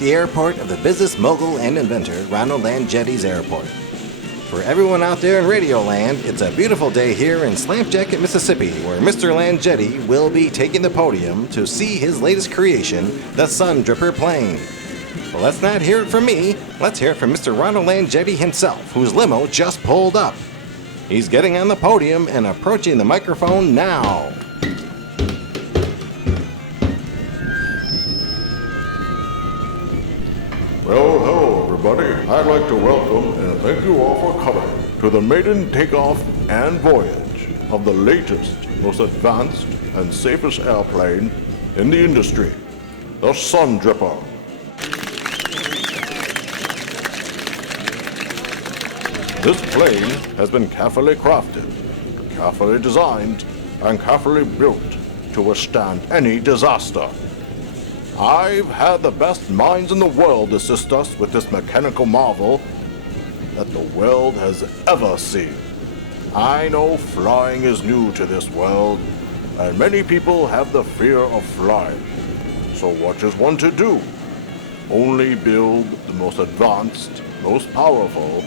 the airport of the business mogul and inventor Ronald Langetti's airport. For everyone out there in Radio Land, it's a beautiful day here in Slapjacket, Mississippi, where Mr. Langetti will be taking the podium to see his latest creation, the Sun Dripper plane. Well, let's not hear it from me. Let's hear it from Mr. Ronald Langetti himself, whose limo just pulled up. He's getting on the podium and approaching the microphone now. Well, hello everybody. I'd like to welcome and thank you all for coming to the maiden takeoff and voyage of the latest, most advanced, and safest airplane in the industry, the Sun Dripper. This plane has been carefully crafted, carefully designed, and carefully built to withstand any disaster. I've had the best minds in the world assist us with this mechanical marvel that the world has ever seen. I know flying is new to this world, and many people have the fear of flying. So what is one to do? Only build the most advanced, most powerful,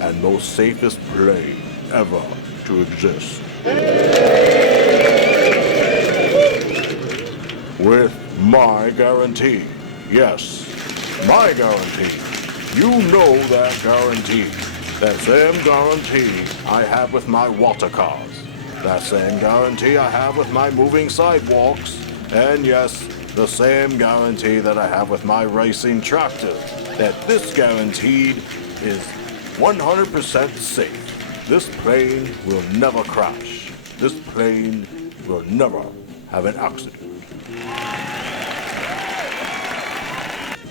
and most safest plane ever to exist. With my guarantee. Yes, my guarantee. You know that guarantee. That same guarantee I have with my water cars. That same guarantee I have with my moving sidewalks. And yes, the same guarantee that I have with my racing tractors. That this guaranteed is 100% safe. This plane will never crash. This plane will never have an accident.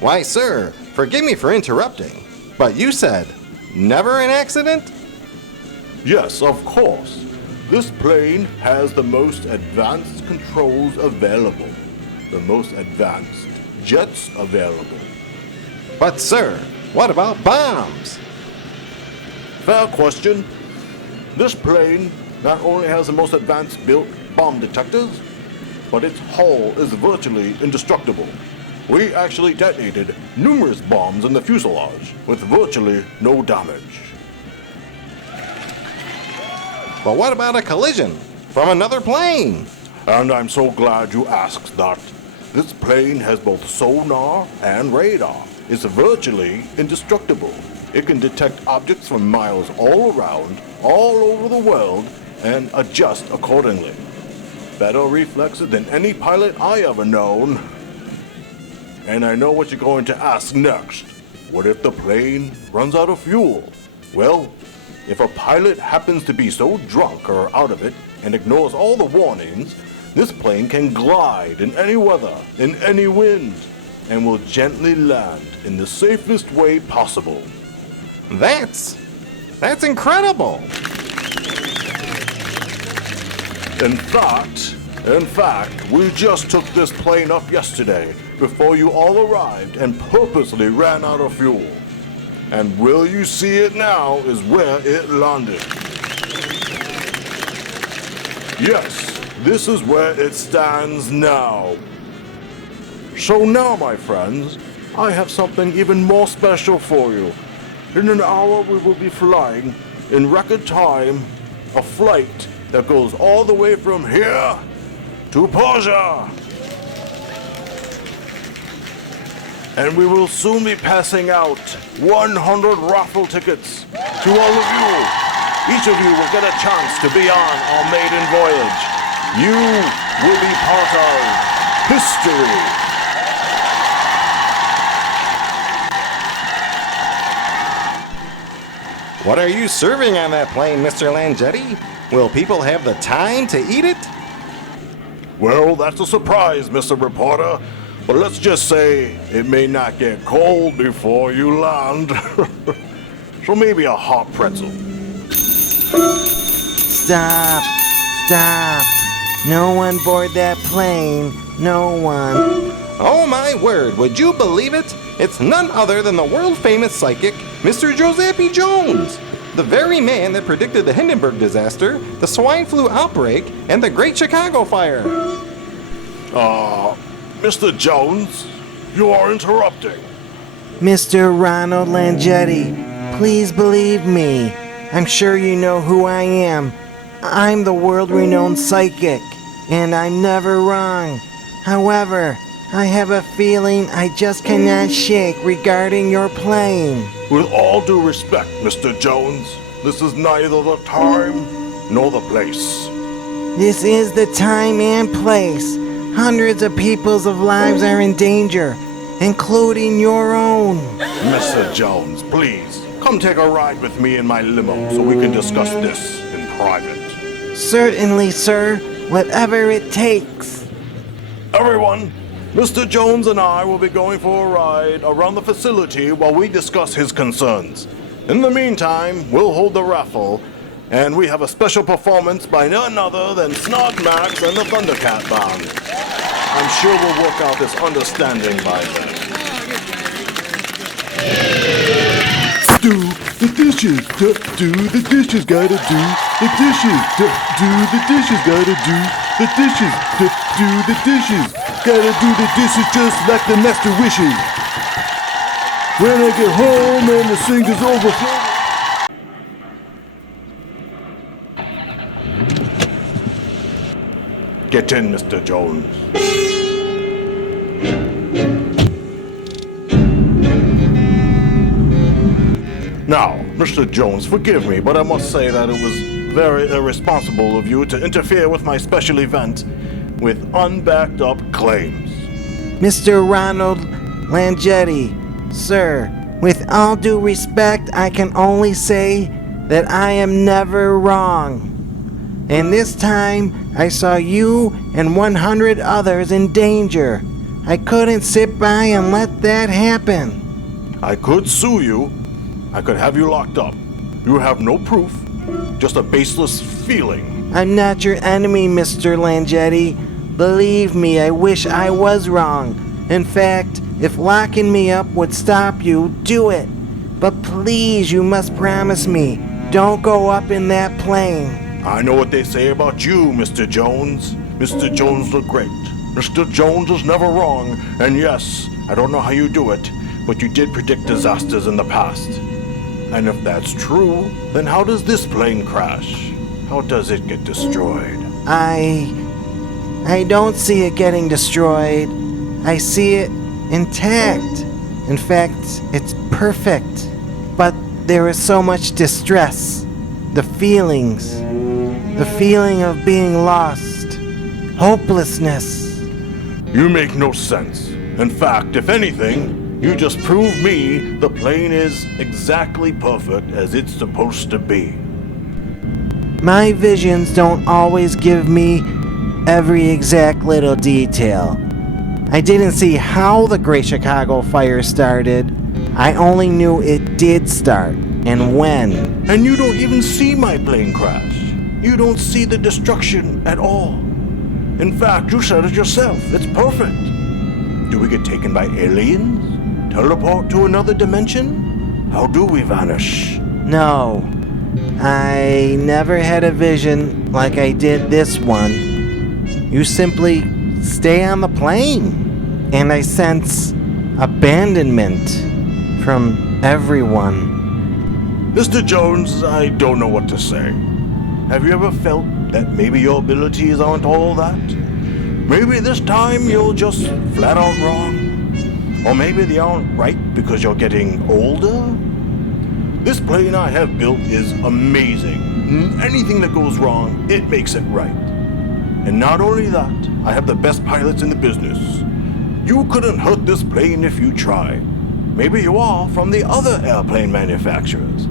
Why, sir, forgive me for interrupting, but you said never an accident? Yes, of course. This plane has the most advanced controls available. The most advanced jets available. But, sir, what about bombs? Fair question. This plane not only has the most advanced built bomb detectors, but its hull is virtually indestructible. We actually detonated numerous bombs in the fuselage with virtually no damage. But what about a collision from another plane? And I'm so glad you asked that. This plane has both sonar and radar. It's virtually indestructible. It can detect objects from miles all around, all over the world, and adjust accordingly. Better reflexes than any pilot I ever known. And I know what you're going to ask next. What if the plane runs out of fuel? Well, if a pilot happens to be so drunk or out of it and ignores all the warnings, this plane can glide in any weather, in any wind, and will gently land in the safest way possible. That's incredible. In fact, we just took this plane up yesterday before you all arrived and purposely ran out of fuel. And where you see it now is where it landed. Yes, this is where it stands now. So now, my friends, I have something even more special for you. In an hour, we will be flying, in record time, a flight that goes all the way from here to Persia. And we will soon be passing out 100 raffle tickets to all of you. Each of you will get a chance to be on our maiden voyage. You will be part of history. What are you serving on that plane, Mr. Langetti? Will people have the time to eat it? Well, that's a surprise, Mr. Reporter. But let's just say it may not get cold before you land. So maybe a hot pretzel. Stop! No one board that plane. No one. Oh my word, would you believe it? It's none other than the world-famous psychic, Mr. Giuseppe Jones. The very man that predicted the Hindenburg disaster, the swine flu outbreak, and the Great Chicago Fire. Mr. Jones, you are interrupting. Mr. Ronald Langetti, please believe me. I'm sure you know who I am. I'm the world-renowned psychic, and I'm never wrong. However, I have a feeling I just cannot shake regarding your plane. With all due respect, Mr. Jones, this is neither the time nor the place. This is the time and place. Hundreds of people's lives are in danger, including your own. Mr. Jones, please, come take a ride with me in my limo so we can discuss this in private. Certainly, sir. Whatever it takes. Everyone, Mr. Jones and I will be going for a ride around the facility while we discuss his concerns. In the meantime, we'll hold the raffle, and we have a special performance by none other than Snarf Maxx and the Thundercat Band. I'm sure we'll work out this understanding by then. Do the dishes, do the dishes, gotta do the dishes, do the dishes, gotta do the dishes, do the dishes, gotta do the dishes just like the master wishes. When I get home and the sink is overflowing. Get in, Mr. Jones. Now, Mr. Jones, forgive me, but I must say that it was very irresponsible of you to interfere with my special event with unbacked up claims. Mr. Ronald Langetti, sir, with all due respect, I can only say that I am never wrong. And this time, I saw you and 100 others in danger. I couldn't sit by and let that happen. I could sue you. I could have you locked up. You have no proof, just a baseless feeling. I'm not your enemy, Mr. Langetti. Believe me, I wish I was wrong. In fact, if locking me up would stop you, do it. But please, you must promise me, don't go up in that plane. I know what they say about you, Mr. Jones. Mr. Jones the Great. Mr. Jones is never wrong, and yes, I don't know how you do it, but you did predict disasters in the past. And if that's true, then how does this plane crash? How does it get destroyed? I don't see it getting destroyed. I see it intact. In fact, it's perfect. But there is so much distress. The feelings. The feeling of being lost. Hopelessness. You make no sense. In fact, if anything, you just proved me the plane is exactly perfect as it's supposed to be. My visions don't always give me every exact little detail. I didn't see how the Great Chicago Fire started. I only knew it did start, and when. And you don't even see my plane crash. You don't see the destruction at all. In fact, you said it yourself. It's perfect. Do we get taken by aliens? Teleport to another dimension? How do we vanish? No. I never had a vision like I did this one. You simply stay on the plane. And I sense abandonment from everyone. Mr. Jones, I don't know what to say. Have you ever felt that maybe your abilities aren't all that? Maybe this time you're just flat out wrong? Or maybe they aren't right because you're getting older? This plane I have built is amazing. Anything that goes wrong, it makes it right. And not only that, I have the best pilots in the business. You couldn't hurt this plane if you tried. Maybe you are from the other airplane manufacturers.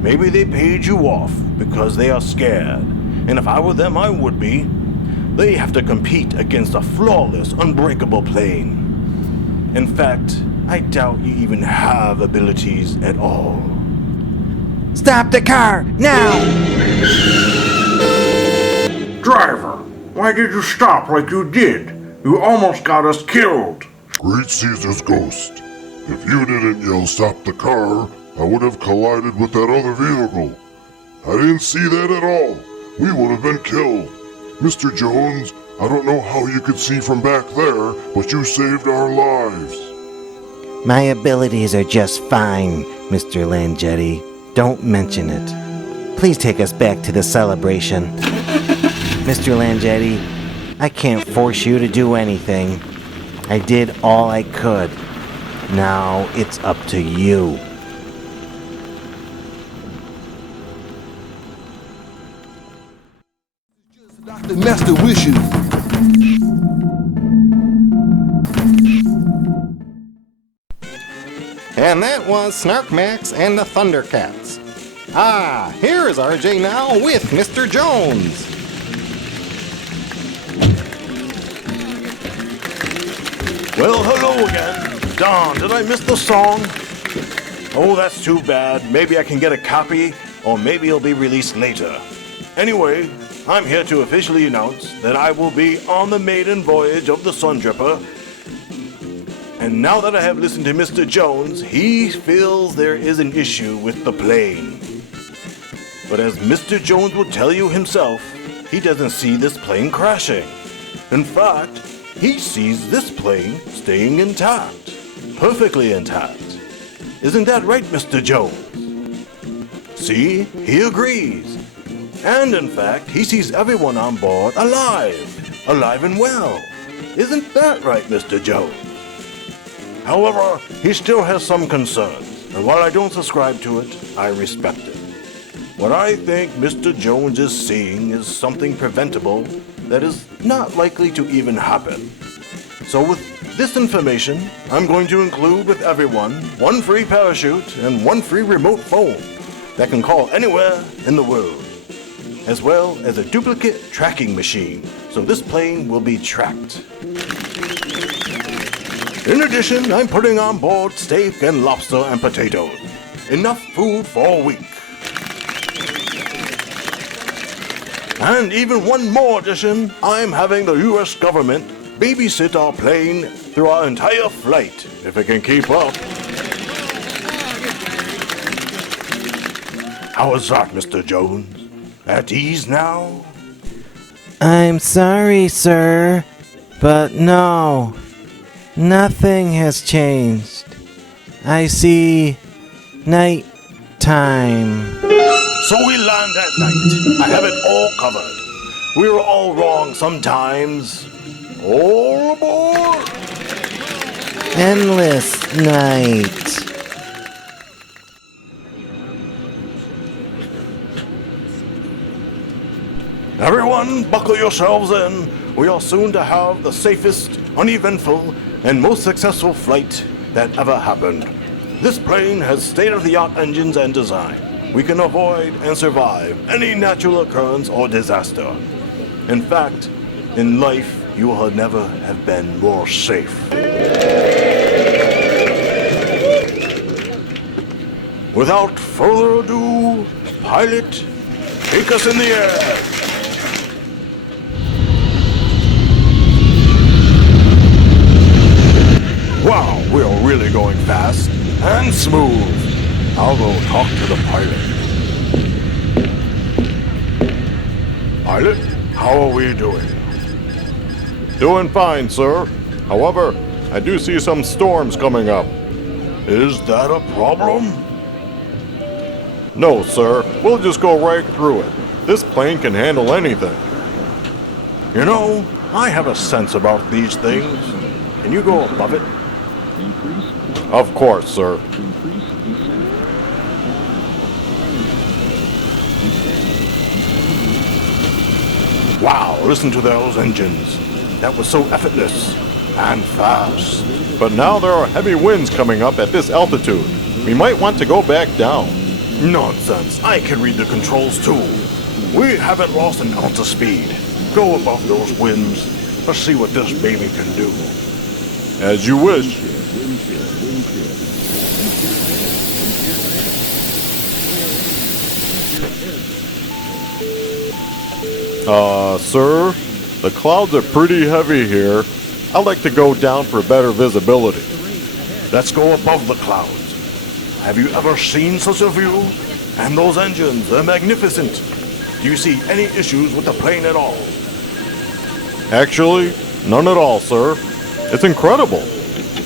Maybe they paid you off because they are scared. And if I were them, I would be. They have to compete against a flawless, unbreakable plane. In fact, I doubt you even have abilities at all. Stop the car, now! Driver, why did you stop like you did? You almost got us killed. Great Caesar's ghost. If you didn't yell stop the car, I would have collided with that other vehicle. I didn't see that at all. We would have been killed. Mr. Jones, I don't know how you could see from back there, but you saved our lives. My abilities are just fine, Mr. Langetti. Don't mention it. Please take us back to the celebration. Mr. Langetti, I can't force you to do anything. I did all I could. Now it's up to you. The master wishes. And that was Snarf Maxx and the Thundercats. Ah, here is RJ now with Mr. Jones. Well, hello again. Don, did I miss the song? Oh, that's too bad. Maybe I can get a copy, or maybe it'll be released later. Anyway, I'm here to officially announce that I will be on the maiden voyage of the Sundripper. And now that I have listened to Mr. Jones, he feels there is an issue with the plane. But as Mr. Jones will tell you himself, he doesn't see this plane crashing. In fact, he sees this plane staying intact, perfectly intact. Isn't that right, Mr. Jones? See, he agrees. And in fact, he sees everyone on board alive and well. Isn't that right, Mr. Jones? However, he still has some concerns, and while I don't subscribe to it, I respect it. What I think Mr. Jones is seeing is something preventable that is not likely to even happen. So with this information, I'm going to include with everyone one free parachute and one free remote phone that can call anywhere in the world, as well as a duplicate tracking machine, so this plane will be tracked. In addition, I'm putting on board steak and lobster and potatoes. Enough food for a week. And even one more addition, I'm having the US government babysit our plane through our entire flight, if it can keep up. How is that, Mr. Jones? At ease now? I'm sorry, sir, but no. Nothing has changed. I see night time. So we land at night. I have it all covered. We were all wrong sometimes. All aboard! Endless night. Everyone, buckle yourselves in. We are soon to have the safest, uneventful, and most successful flight that ever happened. This plane has state-of-the-art engines and design. We can avoid and survive any natural occurrence or disaster. In fact, in life, you will never have been more safe. Without further ado, pilot, take us in the air. Wow, we are really going fast and smooth. I'll go talk to the pilot. Pilot, how are we doing? Doing fine, sir. However, I do see some storms coming up. Is that a problem? No, sir. We'll just go right through it. This plane can handle anything. You know, I have a sense about these things. Can you go above it? Of course, sir. Wow, listen to those engines. That was so effortless and fast. But now there are heavy winds coming up at this altitude. We might want to go back down. Nonsense. I can read the controls too. We haven't lost an ounce of speed. Go above those winds. Let's see what this baby can do. As you wish. Sir, the clouds are pretty heavy here. I'd like to go down for better visibility. Let's go above the clouds. Have you ever seen such a view? And those engines, they're magnificent. Do you see any issues with the plane at all? Actually, none at all, sir. It's incredible.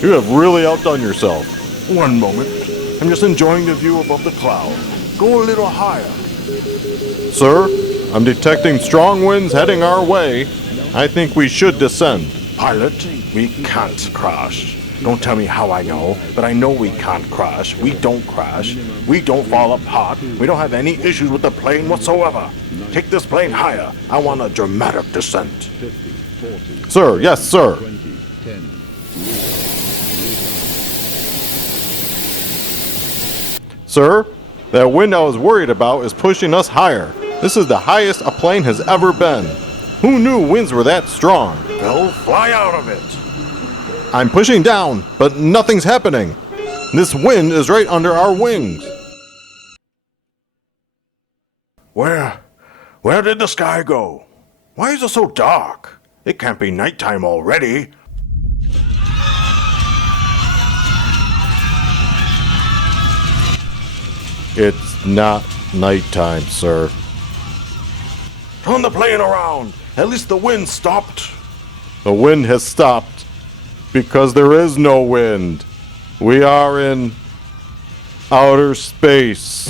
You have really outdone yourself. One moment. I'm just enjoying the view above the cloud. Go a little higher. Sir, I'm detecting strong winds heading our way. I think we should descend. Pilot, we can't crash. Don't tell me how I know, but I know we can't crash. We don't crash. We don't fall apart. We don't have any issues with the plane whatsoever. Take this plane higher. I want a dramatic descent. Sir, yes, sir. Sir, that wind I was worried about is pushing us higher. This is the highest a plane has ever been. Who knew winds were that strong? Well, fly out of it. I'm pushing down, but nothing's happening. This wind is right under our wings. Where did the sky go? Why is it so dark? It can't be nighttime already. It's not nighttime, sir. Turn the plane around. At least the wind stopped. The wind has stopped because there is no wind. We are in outer space.